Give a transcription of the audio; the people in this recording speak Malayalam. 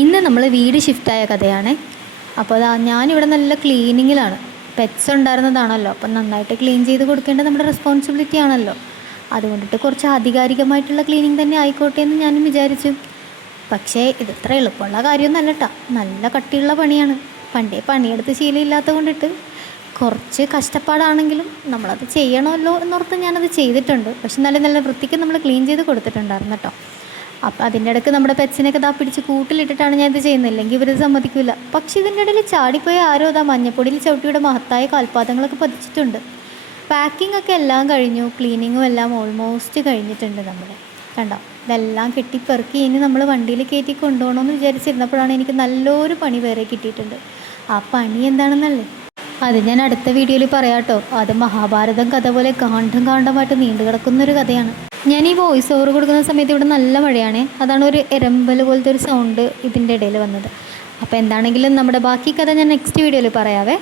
ഇന്ന് നമ്മൾ വീട് ഷിഫ്റ്റായ കഥയാണ്. അപ്പോൾ അതാ ഞാനിവിടെ നല്ല ക്ലീനിങ്ങിലാണ്. പെറ്റ്സ് ഉണ്ടായിരുന്നതാണല്ലോ, അപ്പം നന്നായിട്ട് ക്ലീൻ ചെയ്ത് കൊടുക്കേണ്ടത് നമ്മുടെ റെസ്പോൺസിബിലിറ്റി ആണല്ലോ. അതുകൊണ്ടിട്ട് കുറച്ച് ആധികാരികമായിട്ടുള്ള ക്ലീനിങ് തന്നെ ആയിക്കോട്ടെ എന്ന് ഞാനും വിചാരിച്ചു. പക്ഷേ ഇതത്ര എളുപ്പമുള്ള കാര്യമൊന്നുമല്ല കേട്ടോ. നല്ല കട്ടിയുള്ള പണിയാണ്. പണ്ടേ പണിയെടുത്ത് ശീലമില്ലാത്തത് കൊണ്ടിട്ട് കുറച്ച് കഷ്ടപ്പാടാണെങ്കിലും നമ്മളത് ചെയ്യണമല്ലോ എന്നോർത്ത് ഞാനത് ചെയ്തിട്ടുണ്ട്. പക്ഷെ നല്ല വൃത്തിക്ക് നമ്മൾ ക്ലീൻ ചെയ്ത് കൊടുത്തിട്ടുണ്ടായിരുന്നു കേട്ടോ. അപ്പം അതിൻ്റെ ഇടയ്ക്ക് നമ്മുടെ പെറ്റ്സിനൊക്കെ ഇതാ പിടിച്ച് കൂട്ടിലിട്ടിട്ടാണ് ഞാൻ ഇത് ചെയ്യുന്നത്, ഇല്ലെങ്കിൽ ഇവർ സമ്മതിക്കില്ല. പക്ഷേ ഇതിൻ്റെ ഇടയിൽ ചാടിപ്പോയ ആരോ അതാ മഞ്ഞപ്പൊടിയിൽ ചവിട്ടിയുടെ മഹത്തായ കാൽപാദങ്ങളൊക്കെ പതിച്ചിട്ടുണ്ട്. പാക്കിംഗ് ഒക്കെ എല്ലാം കഴിഞ്ഞു, ക്ലീനിങ്ങും എല്ലാം ഓൾമോസ്റ്റ് കഴിഞ്ഞിട്ടുണ്ട്. നമ്മുടെ കണ്ടോ, ഇതെല്ലാം കെട്ടിപ്പെറുക്കി ഇനി നമ്മൾ വണ്ടിയിൽ കയറ്റി കൊണ്ടുപോകണമെന്ന് വിചാരിച്ചിരുന്നപ്പോഴാണ് എനിക്ക് നല്ലൊരു പണി വേറെ കിട്ടിയിട്ടുണ്ട്. ആ പണി എന്താണെന്നല്ലേ, അത് ഞാൻ അടുത്ത വീഡിയോയിൽ പറയാം കേട്ടോ. അത് മഹാഭാരതം കഥ പോലെ കാണ്ഡമായിട്ട് നീണ്ടു കിടക്കുന്നൊരു കഥയാണ്. ഞാൻ ഈ വോയിസ് ഓവർ കൊടുക്കുന്ന സമയത്ത് ഇവിടെ നല്ല മഴയാണ്. അതാണ് ഒരു എരമ്പൽ പോലത്തെ ഒരു സൗണ്ട് ഇതിൻ്റെ ഇടയിൽ വന്നത്. അപ്പോൾ എന്താണെങ്കിലും നമ്മുടെ ബാക്കി കഥ ഞാൻ നെക്സ്റ്റ് വീഡിയോയിൽ പറയാവേ.